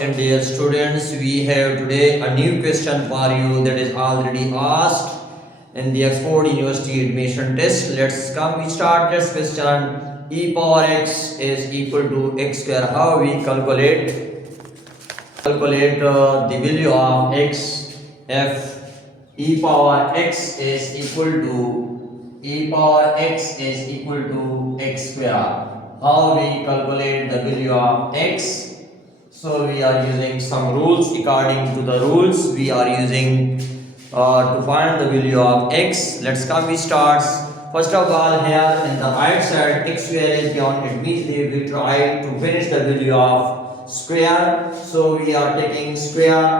and dear students, we have today a new question for you that is already asked in the Oxford University admission test. We start this question. E power x is equal to x square. How we calculate the value of x if e power x is equal to x square. How we calculate the value of x? So we are using some rules. According to the rules, we are using to find the value of x. We start. First of all, here in the right side, x square is given. It means we try to finish the value of square. So we are taking square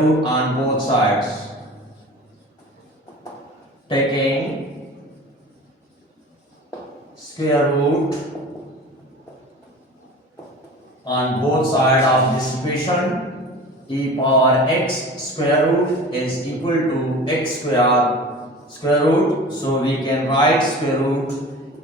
root on both sides. Taking square root on both sides of this equation. E power x square root is equal to x square root. So we can write square root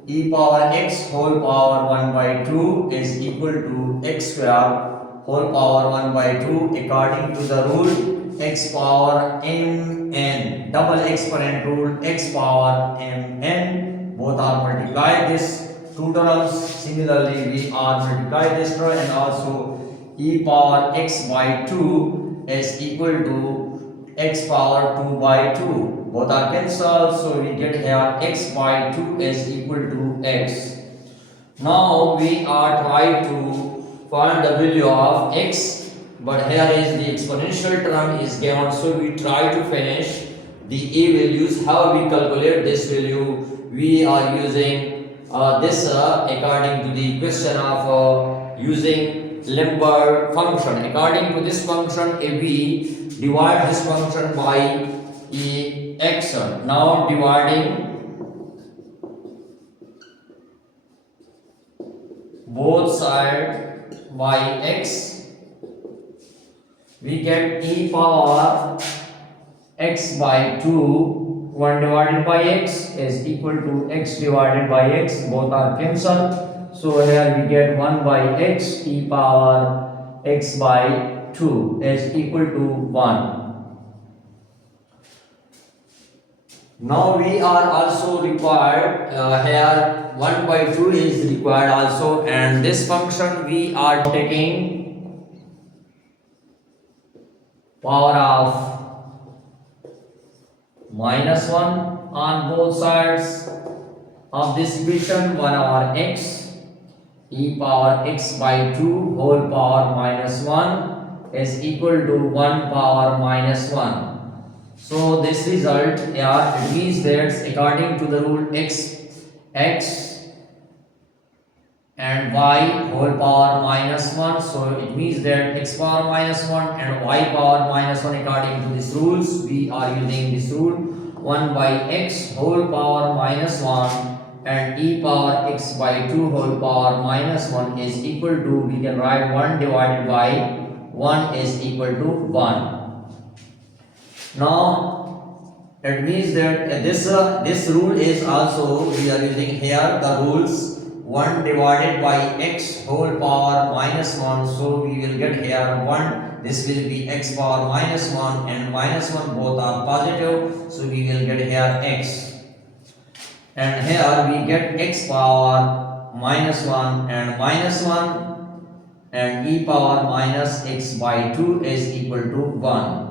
e power x whole power 1 by 2 is equal to x square whole power 1 by 2 according to the rule x power mn, double exponent rule, x power mn. Both are multiplied this two terms. Similarly, we are multiply this term, and also e power x by 2 is equal to x power 2 by 2. Both are cancelled, so we get here x by 2 is equal to x. Now we are trying to find the value of x, but here is the exponential term is given, so we try to finish the a values. How we calculate this value? We are using this according to the question of using Olympiad function. According to this function, we divide this function by x. Now dividing both sides by x, we get e power x by 2. 1 divided by x is equal to x divided by x. Both are cancelled. So here we get 1 by x, e power x by 2 is equal to 1. Now we are also required here 1 by 2 is required also, and this function we are taking power of minus 1 on both sides of this equation. 1 over x e power x by 2 whole power minus 1 is equal to 1 power minus 1. So this result here, it means that according to the rule x and y whole power minus 1, so it means that x power minus 1 and y power minus 1, according to these rules we are using this rule. 1 by x whole power minus 1 and e power x by 2 whole power minus 1 is equal to, we can write 1 divided by 1 is equal to 1. Now it means that this rule is also, we are using here the rules 1 divided by x whole power minus 1. So we will get here 1. This will be x power minus 1 and minus 1, both are positive. So we will get here x. And here we get x power minus 1 and minus 1, and e power minus x by 2 is equal to 1.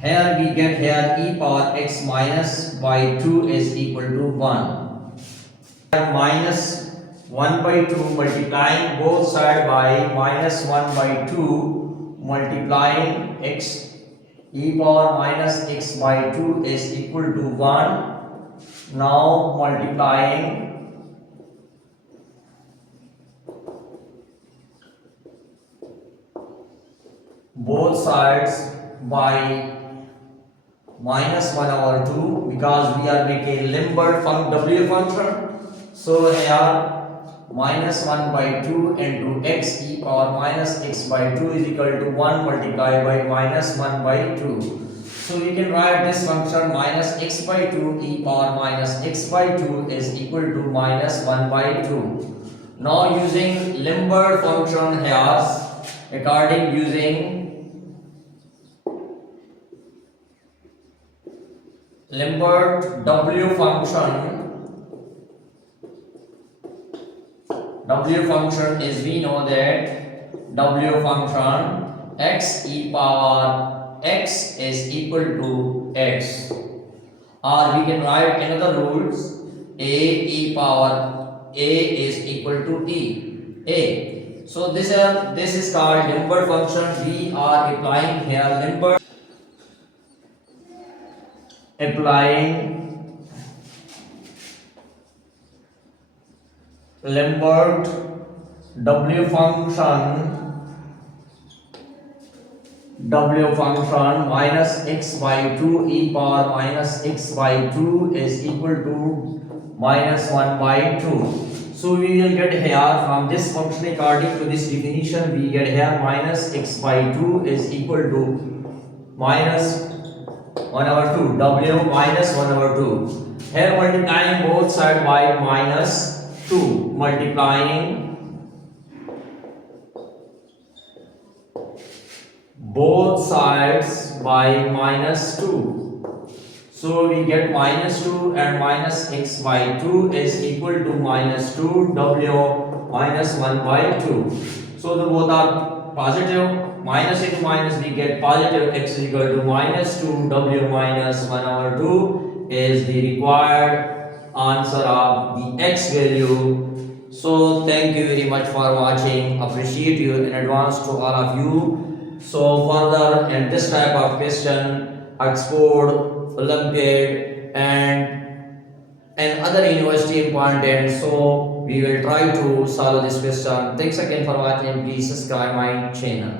Here we get here e power x minus by 2 is equal to 1. Minus 1 by 2 multiplying both sides by minus 1 by 2 multiplying x e power minus x by 2 is equal to 1. Now multiplying both sides by minus 1 over 2, because we are making Olympiad W function. So here minus 1 by 2 into x e power minus x by 2 is equal to 1 multiplied by minus 1 by 2. So we can write this function minus x by 2 e power minus x by 2 is equal to minus 1 by 2. Now using Olympiad function here, according using Lambert W function. W function is, we know that W function x e power x is equal to x, or we can write another rules, a e power a is equal to a. So this is called Lambert function. We are applying here Lambert W function minus x by 2 e power minus x by 2 is equal to minus 1 by 2. So we will get here from this function, according to this definition, we get here minus x by 2 is equal to minus 1 over 2, w minus 1 over 2. Here multiplying both sides by minus 2, multiplying both sides by minus 2. So we get minus 2 and minus x by 2 is equal to minus 2, w minus 1 by 2. So the both are positive, minus into minus we get positive, x is equal to minus 2, w minus 1 over 2 is the required answer of the x value. So thank you very much for watching, appreciate you in advance to all of you. So further in this type of question, Oxford, Olympiad and other university important, so we will try to solve this question. Thanks again for watching. Please subscribe my channel.